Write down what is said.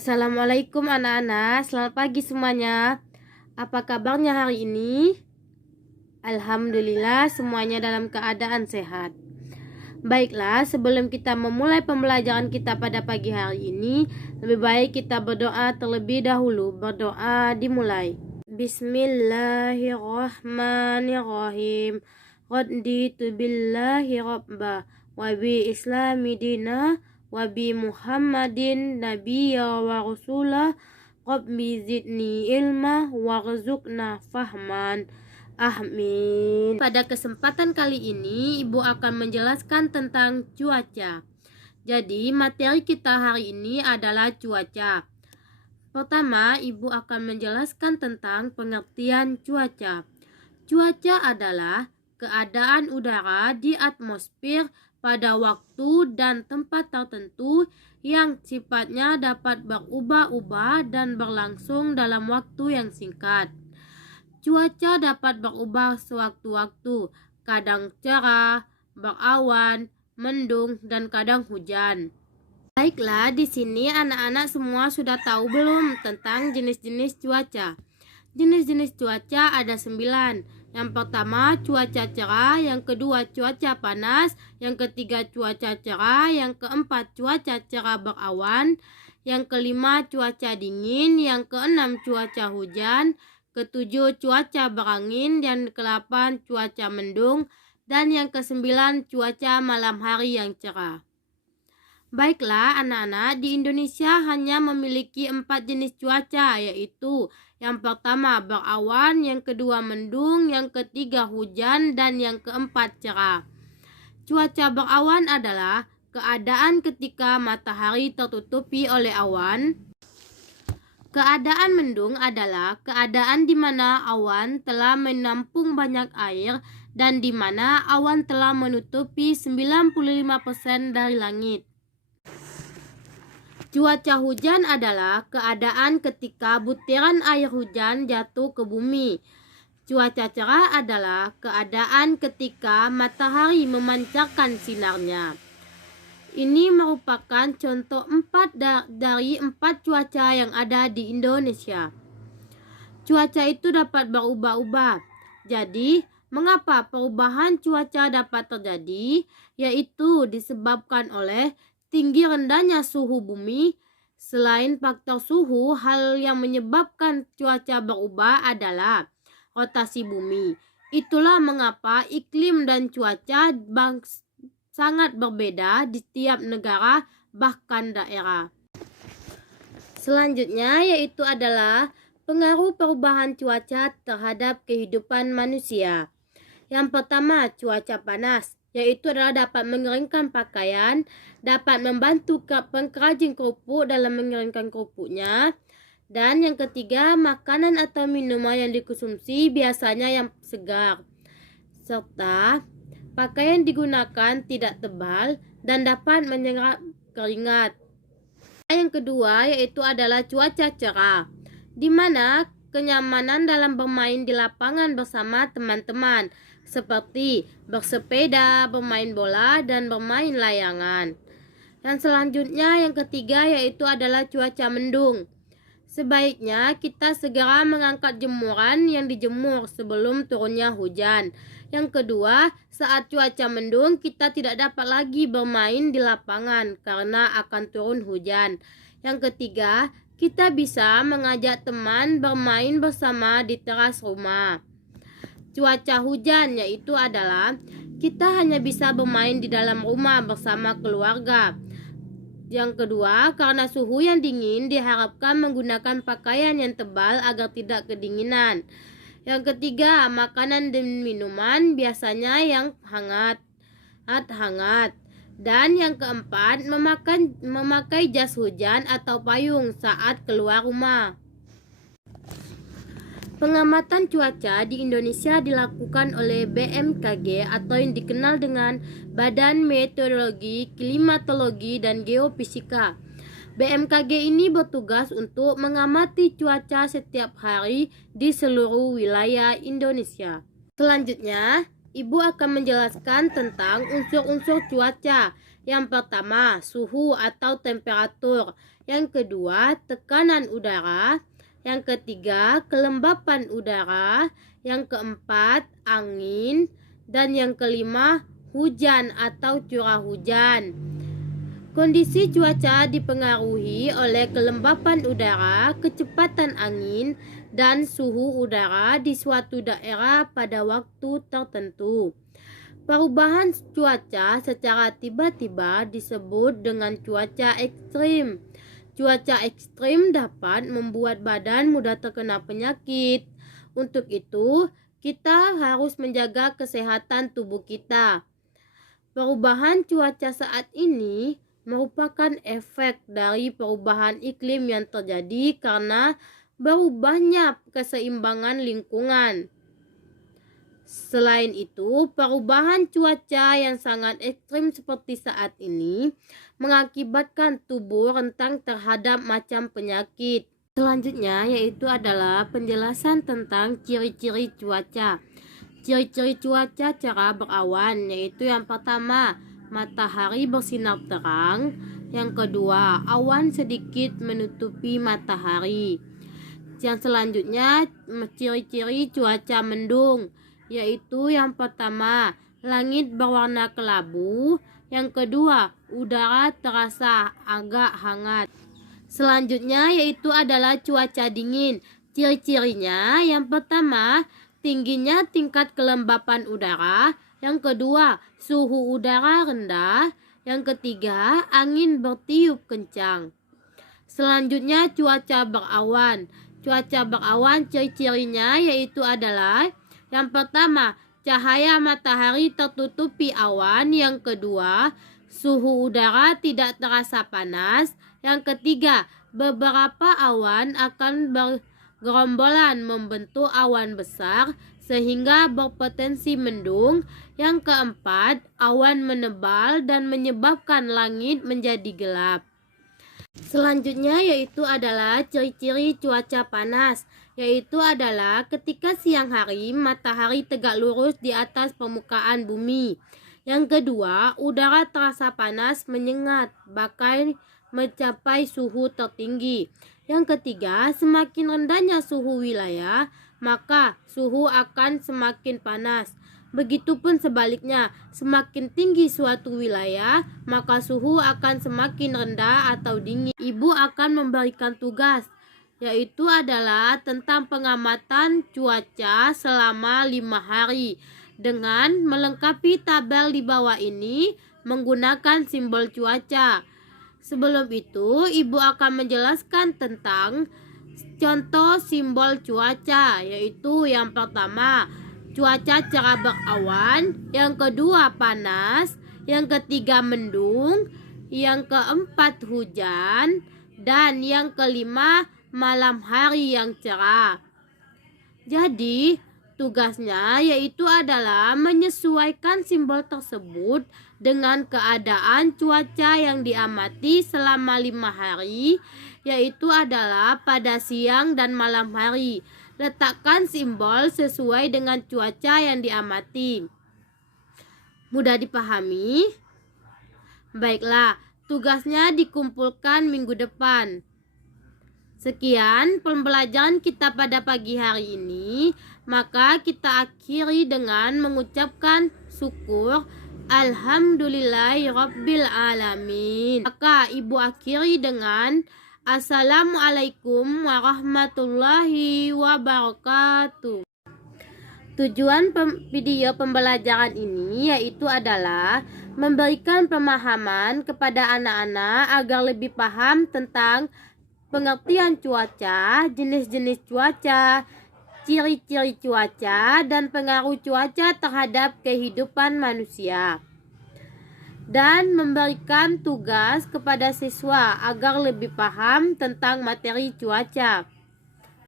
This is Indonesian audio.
Assalamualaikum anak-anak, selamat pagi semuanya. Apa kabarnya hari ini? Alhamdulillah semuanya dalam keadaan sehat. Baiklah, sebelum kita memulai pembelajaran kita pada pagi hari ini, lebih baik kita berdoa terlebih dahulu. Berdoa dimulai. Bismillahirrahmanirrahim. Raditu billahi rabba wa bi islami dina wa bi Muhammadin nabiyya wa rasulah. Rabbi zidni ilma warzuqna fahman. Amin. Pada kesempatan kali ini Ibu akan menjelaskan tentang cuaca. Jadi materi kita hari ini adalah cuaca. Pertama, Ibu akan menjelaskan tentang pengertian cuaca. Cuaca adalah keadaan udara di atmosfer pada waktu dan tempat tertentu yang sifatnya dapat berubah-ubah dan berlangsung dalam waktu yang singkat. Cuaca dapat berubah sewaktu-waktu, kadang cerah, berawan, mendung, dan kadang hujan. Baiklah, di sini anak-anak semua sudah tahu belum tentang jenis-jenis cuaca? Jenis-jenis cuaca ada 9. Yang pertama cuaca cerah, yang kedua cuaca panas, yang ketiga cuaca cerah, yang keempat cuaca cerah berawan, yang kelima cuaca dingin, yang keenam cuaca hujan, ketujuh cuaca berangin, yang kedelapan cuaca mendung, dan yang kesembilan cuaca malam hari yang cerah. Baiklah anak-anak, di Indonesia hanya memiliki 4 jenis cuaca, yaitu yang pertama berawan, yang kedua mendung, yang ketiga hujan, dan yang keempat cerah. Cuaca berawan adalah keadaan ketika matahari tertutupi oleh awan. Keadaan mendung adalah keadaan di mana awan telah menampung banyak air dan di mana awan telah menutupi 95% dari langit. Cuaca hujan adalah keadaan ketika butiran air hujan jatuh ke bumi. Cuaca cerah adalah keadaan ketika matahari memancarkan sinarnya. Ini merupakan contoh 4 dari 4 cuaca yang ada di Indonesia. Cuaca itu dapat berubah-ubah. Jadi, mengapa perubahan cuaca dapat terjadi? Yaitu disebabkan oleh tinggi rendahnya suhu bumi. Selain faktor suhu, hal yang menyebabkan cuaca berubah adalah rotasi bumi. Itulah mengapa iklim dan cuaca sangat berbeda di setiap negara bahkan daerah. Selanjutnya yaitu adalah pengaruh perubahan cuaca terhadap kehidupan manusia. Yang pertama, cuaca panas, yaitu adalah dapat mengeringkan pakaian, dapat membantu pengrajin kerupuk dalam mengeringkan kerupuknya. Dan yang ketiga, makanan atau minuman yang dikonsumsi biasanya yang segar. Serta pakaian digunakan tidak tebal dan dapat menyerap keringat. Yang kedua yaitu adalah cuaca cerah, di mana kenyamanan dalam bermain di lapangan bersama teman-teman, seperti bersepeda, bermain bola, dan bermain layangan. Dan selanjutnya yang ketiga yaitu adalah cuaca mendung. Sebaiknya kita segera mengangkat jemuran yang dijemur sebelum turunnya hujan. Yang kedua, saat cuaca mendung kita tidak dapat lagi bermain di lapangan karena akan turun hujan. Yang ketiga, kita bisa mengajak teman bermain bersama di teras rumah. Cuaca hujan yaitu adalah kita hanya bisa bermain di dalam rumah bersama keluarga. Yang kedua, karena suhu yang dingin diharapkan menggunakan pakaian yang tebal agar tidak kedinginan. Yang ketiga, makanan dan minuman biasanya yang hangat. Dan yang keempat, memakai jas hujan atau payung saat keluar rumah. Pengamatan cuaca di Indonesia dilakukan oleh BMKG atau yang dikenal dengan Badan Meteorologi, Klimatologi, dan Geofisika. BMKG ini bertugas untuk mengamati cuaca setiap hari di seluruh wilayah Indonesia. Selanjutnya, Ibu akan menjelaskan tentang unsur-unsur cuaca. Yang pertama, suhu atau temperatur. Yang kedua, tekanan udara. Yang ketiga, kelembapan udara. Yang keempat, angin. Dan yang kelima, hujan atau curah hujan. Kondisi cuaca dipengaruhi oleh kelembapan udara, kecepatan angin, dan suhu udara di suatu daerah pada waktu tertentu. Perubahan cuaca secara tiba-tiba disebut dengan cuaca ekstrim. Cuaca ekstrim dapat membuat badan mudah terkena penyakit. Untuk itu, kita harus menjaga kesehatan tubuh kita. Perubahan cuaca saat ini merupakan efek dari perubahan iklim yang terjadi karena berubahnya keseimbangan lingkungan. Selain itu, perubahan cuaca yang sangat ekstrim seperti saat ini mengakibatkan tubuh rentan terhadap macam penyakit. Selanjutnya yaitu adalah penjelasan tentang ciri-ciri cuaca. Ciri-ciri cuaca cerah berawan yaitu yang pertama, matahari bersinar terang. Yang kedua, awan sedikit menutupi matahari. Yang selanjutnya, ciri-ciri cuaca mendung yaitu yang pertama, langit berwarna kelabu. Yang kedua, udara terasa agak hangat. Selanjutnya yaitu adalah cuaca dingin. Ciri-cirinya yang pertama, tingginya tingkat kelembapan udara. Yang kedua, suhu udara rendah. Yang ketiga, angin bertiup kencang. Selanjutnya cuaca berawan. Cuaca berawan ciri-cirinya yaitu adalah yang pertama, cahaya matahari tertutupi awan. Yang kedua, suhu udara tidak terasa panas. Yang ketiga, beberapa awan akan bergerombolan membentuk awan besar sehingga berpotensi mendung. Yang keempat, awan menebal dan menyebabkan langit menjadi gelap. Selanjutnya yaitu adalah ciri-ciri cuaca panas, yaitu adalah ketika siang hari matahari tegak lurus di atas permukaan bumi. Yang kedua, udara terasa panas menyengat bahkan mencapai suhu tertinggi. Yang ketiga, semakin rendahnya suhu wilayah, maka suhu akan semakin panas. Begitupun sebaliknya, semakin tinggi suatu wilayah, maka suhu akan semakin rendah atau dingin. Ibu akan memberikan tugas, yaitu adalah tentang pengamatan cuaca selama 5 hari dengan melengkapi tabel di bawah ini menggunakan simbol cuaca. Sebelum itu, ibu akan menjelaskan tentang contoh simbol cuaca, yaitu yang pertama, cuaca cerah berawan. Yang kedua, panas. Yang ketiga, mendung. Yang keempat, hujan. Dan yang kelima, malam hari yang cerah. Jadi, tugasnya yaitu adalah menyesuaikan simbol tersebut dengan keadaan cuaca yang diamati selama 5 hari, yaitu adalah pada siang dan malam hari. Letakkan simbol sesuai dengan cuaca yang diamati. Mudah dipahami? Baiklah, tugasnya dikumpulkan minggu depan. Sekian pembelajaran kita pada pagi hari ini. Maka kita akhiri dengan mengucapkan syukur Alhamdulillahirabbil alamin. Maka ibu akhiri dengan Assalamualaikum warahmatullahi wabarakatuh. Tujuan video pembelajaran ini yaitu adalah memberikan pemahaman kepada anak-anak agar lebih paham tentang pengertian cuaca, jenis-jenis cuaca, ciri-ciri cuaca, dan pengaruh cuaca terhadap kehidupan manusia. Dan memberikan tugas kepada siswa agar lebih paham tentang materi cuaca.